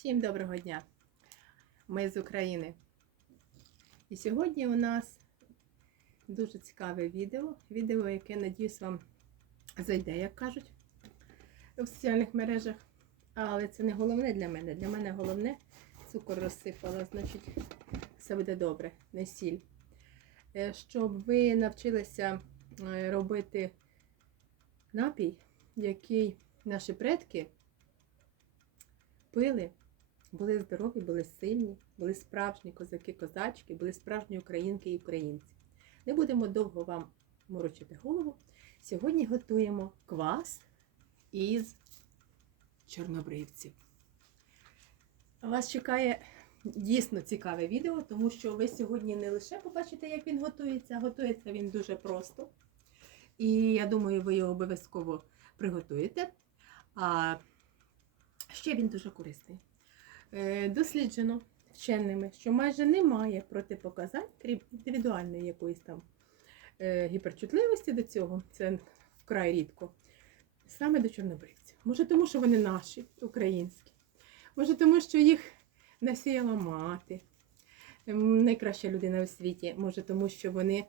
Всім доброго дня! Ми з України. І сьогодні у нас дуже цікаве відео. Відео, яке, надіюсь, вам зайде, як кажуть, у соціальних мережах. Але це не головне для мене. Для мене головне цукор розсипала, значить, все буде добре, не сіль. Е, Щоб ви навчилися е, робити напій, який наші предки пили, були здорові, були сильні, були справжні козаки, козачки, були справжні українки і українці. Не будемо довго вам морочити голову. Сьогодні готуємо квас із чорнобривців. Вас чекає дійсно цікаве відео, тому що ви сьогодні не лише побачите, як він готується, готується він дуже просто. І я думаю, ви його обов'язково приготуєте. А ще він дуже корисний. Е, Досліджено вченими, що майже немає протипоказань, крім індивідуальної якоїсь там е, гіперчутливості до цього, це вкрай рідко, саме до чорнобривців. Може, тому що вони наші, українські, може, тому що їх насіяла мати, найкраща людина у світі, може, тому що вони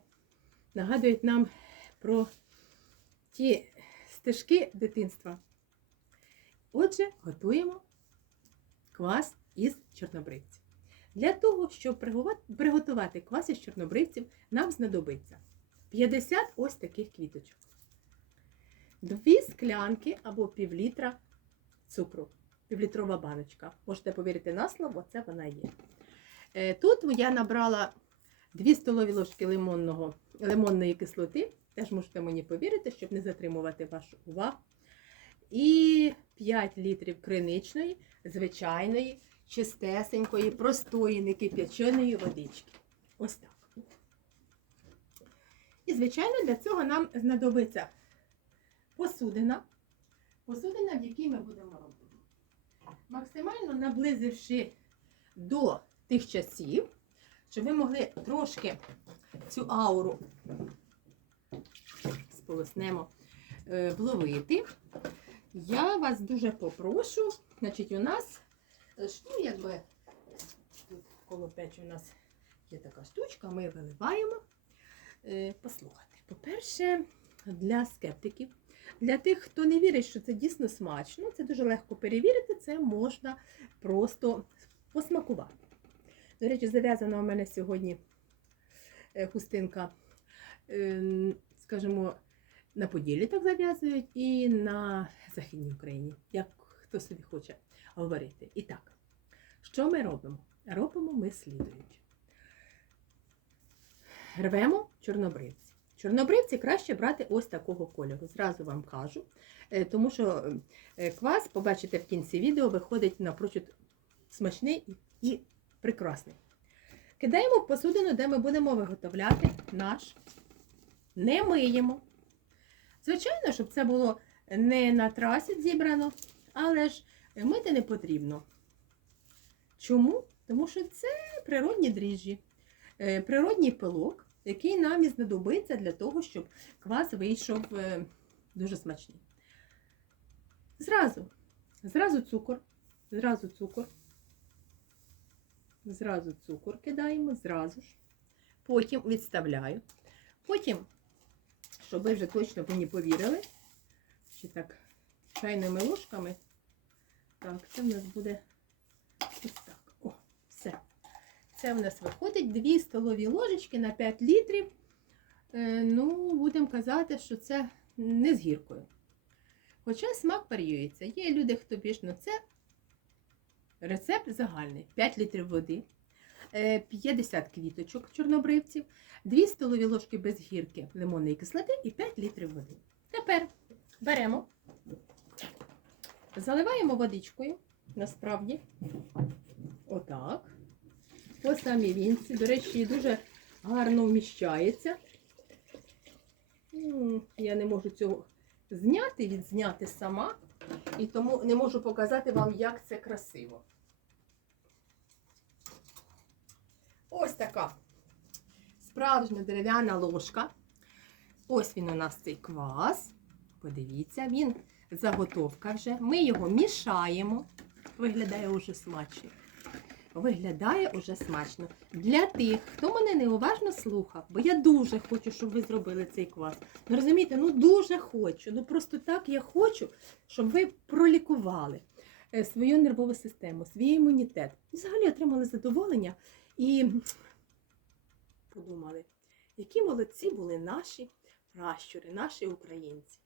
нагадують нам про ті стежки дитинства. Отже, готуємо квас із чорнобривців. Для того, щоб приготувати квас із чорнобривців, нам знадобиться 50 ось таких квіточок, 2 склянки або півлітра цукру, півлітрова баночка. Можете повірити на слово, це вона є. Е, Тут я набрала 2 столові ложки лимонного, лимонної кислоти. Теж можете мені повірити, щоб не затримувати вашу увагу. І 5 літрів криничної, звичайної, чистесенької, простої, не кип'яченої водички. Ось так. І, звичайно, для цього нам знадобиться посудина. Посудина, в якій ми будемо робити. Максимально наблизивши до тих часів, щоб ви могли трошки цю ауру сполоснемо е, вловити. Я вас дуже попрошу, значить, у нас, е, ну, якби тут коло печі у нас є така штучка, ми виливаємо. Е, Послухайте, по-перше, для скептиків, для тих, хто не вірить, що це дійсно смачно, це дуже легко перевірити, це можна просто посмакувати. До речі, зав'язана у мене сьогодні е, хустинка, скажімо, на Поділлі так зав'язують і на Західній Україні, як хто собі хоче говорити. І так, що ми робимо? Робимо ми слідуюче. Рвемо чорнобривці. Чорнобривці краще брати ось такого кольору. Зразу вам кажу. Е, Тому що е, квас, побачите в кінці відео, виходить напрочуд смачний і прекрасний. Кидаємо в посудину, де ми будемо виготовляти наш. Не миємо. Звичайно, щоб це було не на трасі зібрано, але ж мити не потрібно. Чому? Тому що це природні дріжджі, е, природній пилок, який нам і знадобиться для того, щоб квас вийшов е, дуже смачний. Зразу, зразу цукор, зразу цукор, зразу цукор кидаємо, зразу ж. Потім відставляю. Потім щоб ви вже точно мені повірили. Ще так, чайними ложками. Так, це в нас буде ось так. О, все. Це в нас виходить 2 столові ложечки на 5 літрів. Е, ну, будемо казати, що це не з гіркою. Хоча смак варіюється. Є люди, хто більш, ну це рецепт загальний. 5 літрів води, 50 квіточок чорнобривців, 2 столові ложки без гірки лимонної кислоти і 5 літрів води. Тепер беремо, заливаємо водичкою, насправді, отак. По самій вінці. До речі, дуже гарно вміщається. Я не можу цього зняти, відзняти сама, і тому не можу показати вам, як це красиво. Ось така справжня дерев'яна ложка. Ось він у нас цей квас. Подивіться, він заготовка вже. Ми його мішаємо. виглядає уже смачно. Виглядає уже смачно. Для тих, хто мене неуважно слухав, бо я дуже хочу, щоб ви зробили цей квас. Ну розумієте, ну дуже хочу. Ну просто так я хочу, щоб ви пролікували свою нервову систему, свій імунітет. Взагалі отримали задоволення і подумали, які молодці були наші пращури, наші українці.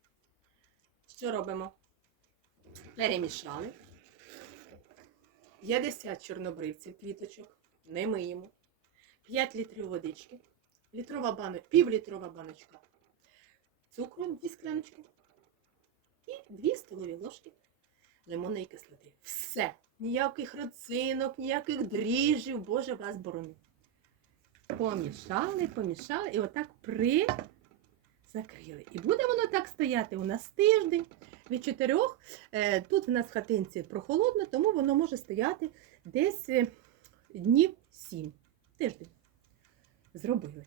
Що робимо? Перемішали. 50 чорнобривців квіточок, не миємо. 5 літрів водички, літрова баночка, півлітрова баночка цукру, 2 скляночки і 2 столові ложки лимонної кислоти. Все. Ніяких родзинок, ніяких дріжджів, Боже вас борони. Помішали, помішали і отак при закрили. І буде воно так стояти у нас тиждень від чотирьох. Е, Тут в нас в хатинці прохолодно, тому воно може стояти десь е, днів сім. Тиждень. Зробили.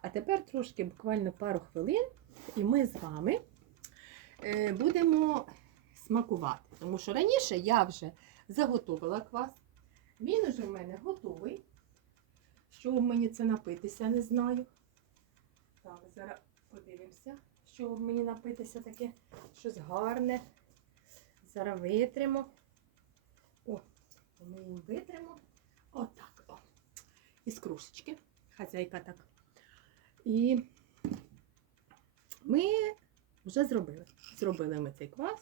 А тепер трошки, буквально пару хвилин, і ми з вами е, будемо смакувати. Тому що раніше я вже заготовила квас. Він уже в мене готовий. Що в мені це напитися, не знаю. Так, зараз подивимося, що мені напитися таке щось гарне. Зараз витримо. О, ми їм витримо. Отак. О. Із кружечки. Хазяйка так. І ми вже зробили. Зробили ми цей квас.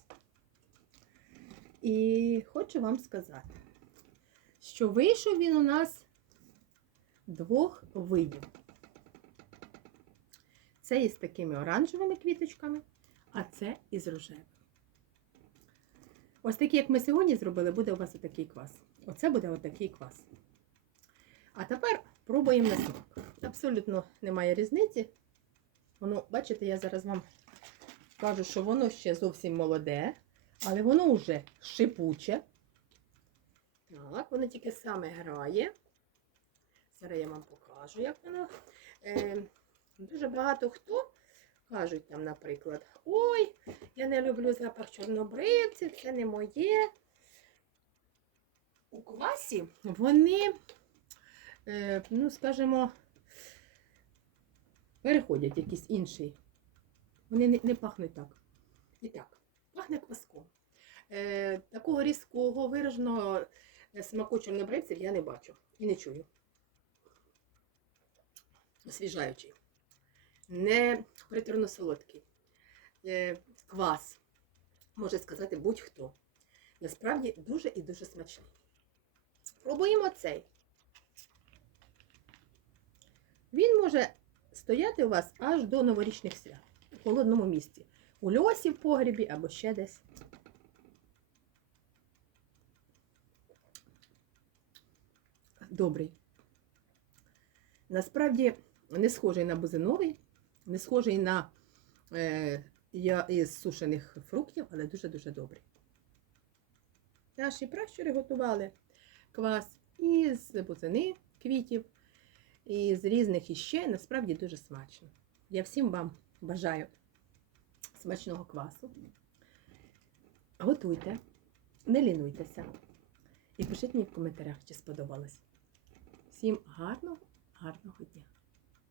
І хочу вам сказати, що вийшов він у нас двох видів. Це із такими оранжевими квіточками, а це із рожевими. Ось такий, як ми сьогодні зробили, буде у вас отакий квас. Оце буде отакий квас. А тепер пробуємо на смак. Абсолютно немає різниці. Воно, бачите, я зараз вам кажу, що воно ще зовсім молоде, але воно вже шипуче. Так, воно тільки саме грає. Зараз я вам покажу, як воно. Е, дуже багато хто кажуть там, наприклад, ой, я не люблю запах чорнобривців, це не моє. У квасі вони, е, ну, скажімо, переходять якийсь інший. Вони не, не пахнуть так. І так, пахне кваском. Е, такого різкого, вираженого е, смаку чорнобривців я не бачу і не чую. Освіжаючий. Не приторно солодкий. Е, квас, може сказати будь-хто. Насправді дуже і дуже смачний. Пробуємо цей. Він може стояти у вас аж до новорічних свят у холодному місці. У льосі в погрібі або ще десь. Добрий. Насправді не схожий на бузиновий, не схожий на е, я, із сушених фруктів, але дуже-дуже добрий. Наші пращури готували квас із бузини, квітів, і з різних іще. Насправді дуже смачно. Я всім вам бажаю смачного квасу. Готуйте, не лінуйтеся. І пишіть мені в коментарях, чи сподобалось. Всім гарного, гарного дня!